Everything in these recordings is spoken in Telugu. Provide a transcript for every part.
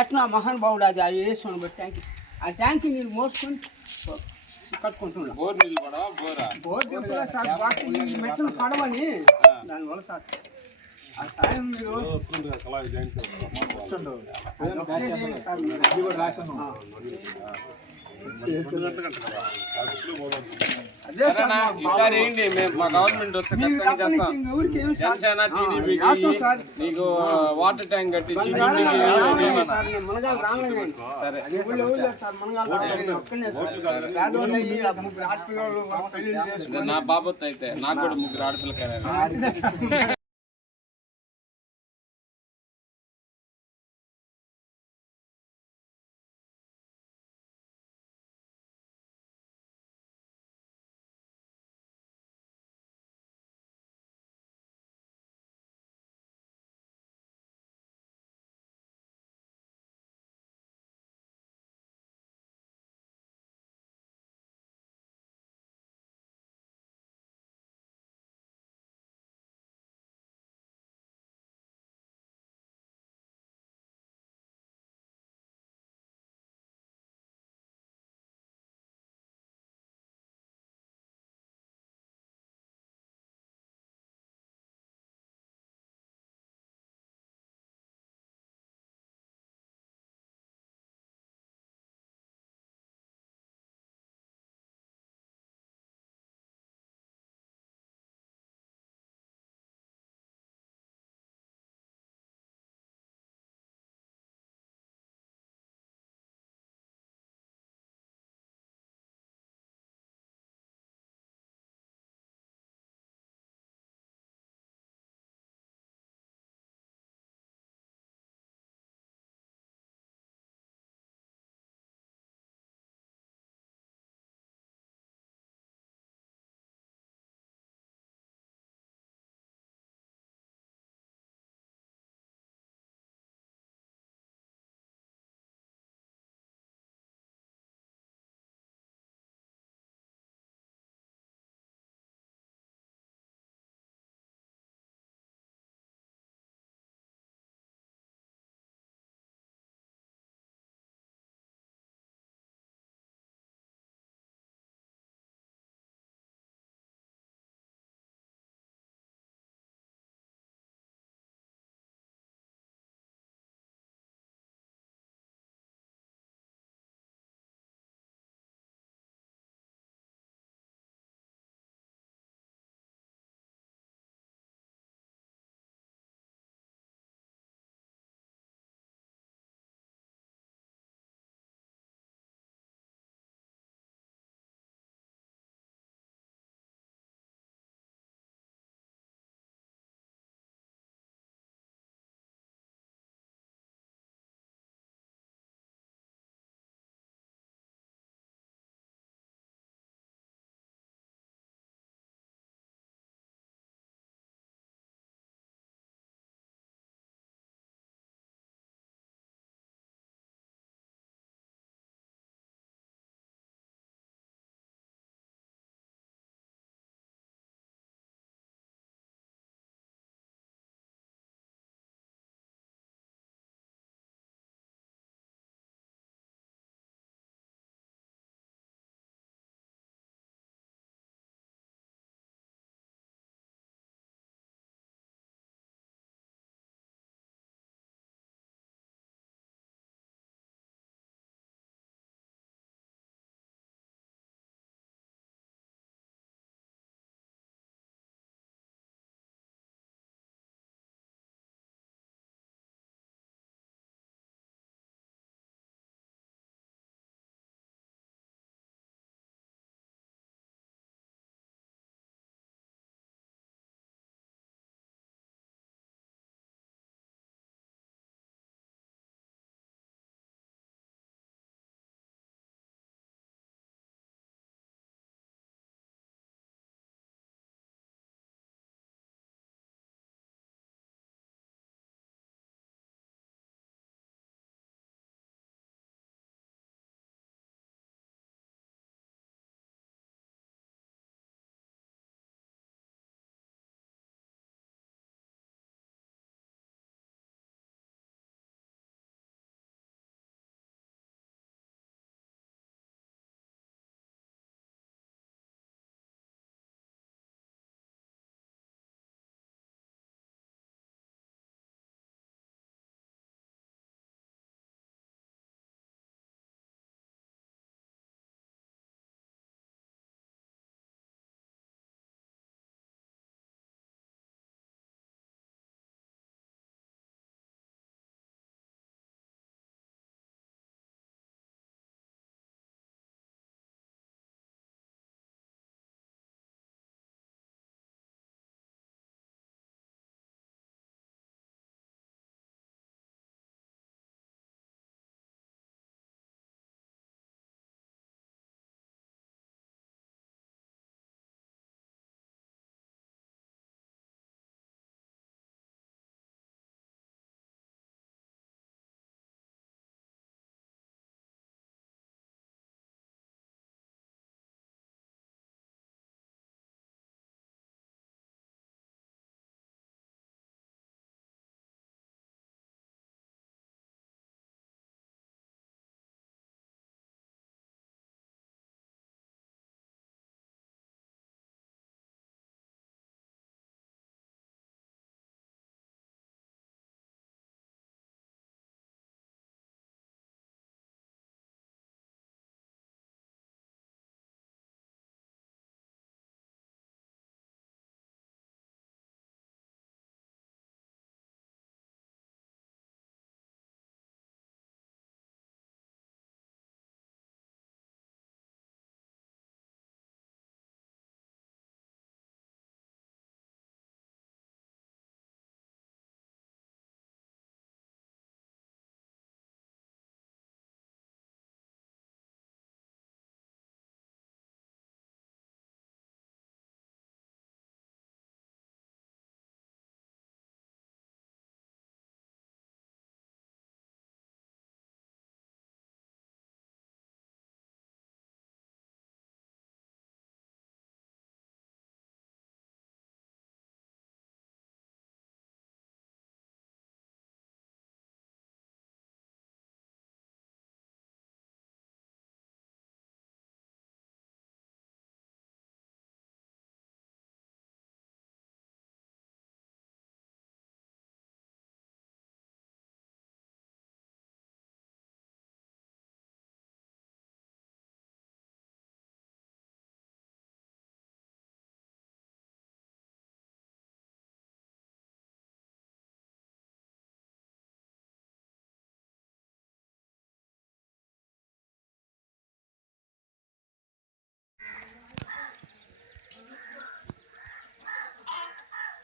ఎట్లా మహానుభావుడు అది అది వేసుకొని బట్టి ట్యాంక్ ఆ ట్యాంక్ నీళ్ళు మోసుకొని కట్టుకుంటున్నాం బోర్ నీళ్ళు బోరా? బోర్ దింపులో సార్ మెట్టలు పడవని దానివల్ల సార్ ఆ సాయం మీరు సరేనా? ఈసారి ఏంటి? మేము మా గవర్నమెంట్ వస్తే చేస్తాం. జనసేన టీడీపీకి నీకు వాటర్ ట్యాంక్ సార్. చేసుకొని నా బాబత్ అయితే నాకు కూడా ముగ్గురు ఆడపిల్ల కరారు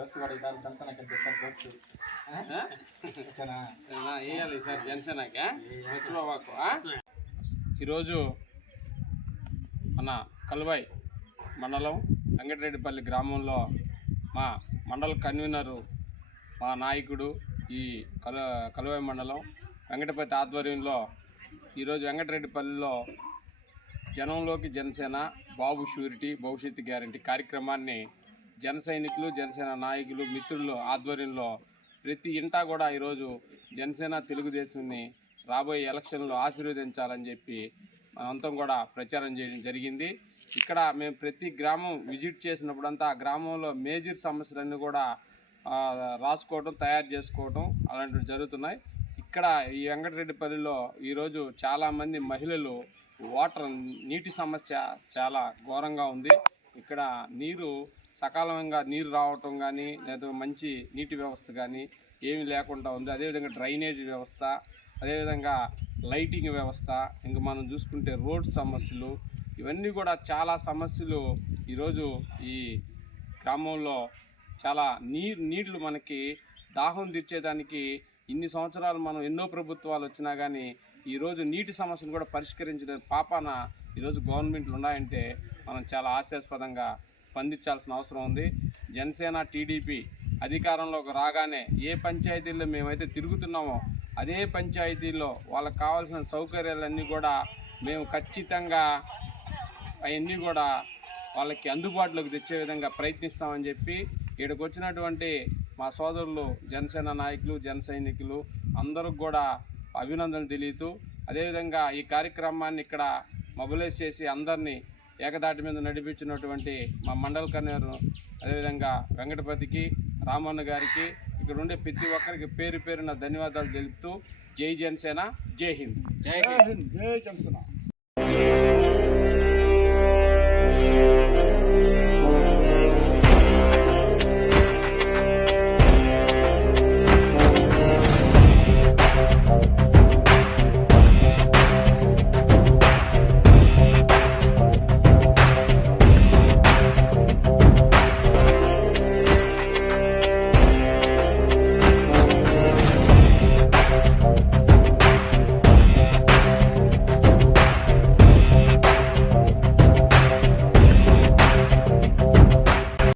బస్సు కూడా ఈసారి జనసేన కనిపించాను బస్సు ఆ? ఓకేనా నా వేయాలి సార్ మర్చిపోవాకు ఆ? ఈరోజు మన కలువై మండలం వెంకటరెడ్డిపల్లి గ్రామంలో మా మండల కన్వీనరు మా నాయకుడు ఈ కల కలువై మండలం వెంకటపతి ఆధ్వర్యంలో ఈరోజు వెంకటరెడ్డిపల్లిలో జనంలోకి జనసేన బాబు షూరిటీ భవిష్యత్తు గ్యారంటీ కార్యక్రమాన్ని జన సైనికులు జనసేన నాయకులు మిత్రులు ఆధ్వర్యంలో ప్రతి ఇంటా కూడా ఈరోజు జనసేన తెలుగుదేశాన్ని రాబోయే ఎలక్షన్లో ఆశీర్వదించాలని చెప్పి మనంతం కూడా ప్రచారం చేయడం జరిగింది. ఇక్కడ మేము ప్రతి గ్రామం విజిట్ చేసినప్పుడంతా ఆ గ్రామంలో మేజర్ సమస్యలన్నీ కూడా రాసుకోవటం రాసుకోవడం తయారు చేసుకోవడం అలాంటివి జరుగుతున్నాయి. ఇక్కడ ఈ వెంకటరెడ్డిపల్లిలో ఈరోజు చాలామంది మహిళలు వాటర్ నీటి సమస్య చాలా ఘోరంగా ఉంది. ఇక్కడ నీరు సకాలంగా నీరు రావటం కానీ లేదా మంచి నీటి వ్యవస్థ కానీ ఏమీ లేకుండా ఉంది. అదేవిధంగా డ్రైనేజ్ వ్యవస్థ అదేవిధంగా లైటింగ్ వ్యవస్థ ఇంకా మనం చూసుకుంటే రోడ్ సమస్యలు ఇవన్నీ కూడా చాలా సమస్యలు ఈరోజు ఈ గ్రామంలో చాలా నీరు నీళ్ళు మనకి దాహం తీర్చేదానికి ఇన్ని సంవత్సరాలు మనం ఎన్నో ప్రభుత్వాలు వచ్చినా కానీ ఈరోజు నీటి సమస్యను కూడా పరిష్కరించిన పాపాన ఈరోజు గవర్నమెంట్లు ఉన్నాయంటే మనం చాలా ఆశాస్పదంగా స్పందించాల్సిన అవసరం ఉంది. జనసేన టీడీపీ అధికారంలోకి రాగానే ఏ పంచాయతీల్లో మేమైతే తిరుగుతున్నామో అదే పంచాయతీల్లో వాళ్ళకి కావాల్సిన సౌకర్యాలన్నీ కూడా మేము ఖచ్చితంగా అవన్నీ కూడా వాళ్ళకి అందుబాటులోకి తెచ్చే విధంగా ప్రయత్నిస్తామని చెప్పి ఇక్కడికి వచ్చినటువంటి మా సోదరులు జనసేన నాయకులు జన సైనికులు అందరికి కూడా అభినందనలు తెలియతూ అదేవిధంగా ఈ కార్యక్రమాన్ని ఇక్కడ మొబిలైజ్ చేసి అందరినీ ఏకదాటి మీద నడిపించినటువంటి మా మండల కన్వీనర్ అదేవిధంగా వెంకటపతికి రామన్న గారికి ఇక్కడ ఉండే ప్రతి ఒక్కరికి పేరు పేరున ధన్యవాదాలు తెలుపుతూ జై జనసేన జై హింద్. జై హింద్. జై జనసేన.